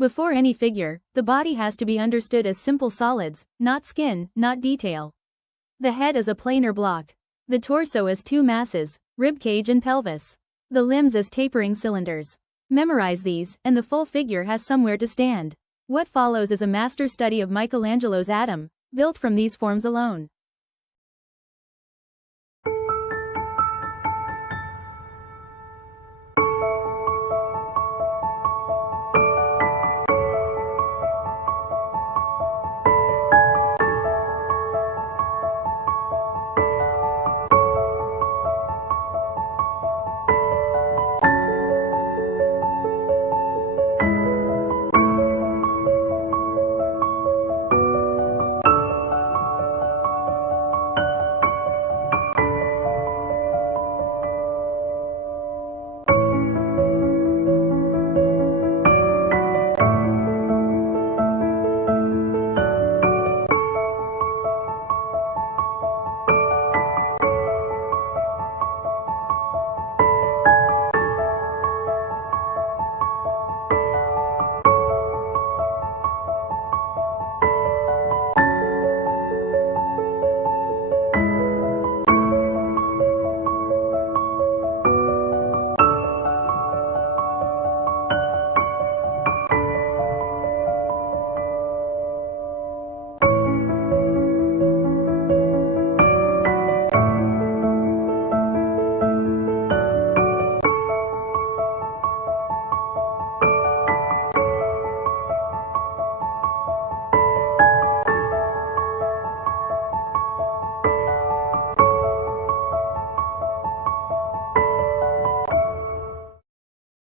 Before any figure, the body has to be understood as simple solids, not skin, not detail. The head is a planar block. The torso as two masses, ribcage and pelvis. The limbs as tapering cylinders. Memorize these, and the full figure has somewhere to stand. What follows is a master study of Michelangelo's Adam, built from these forms alone.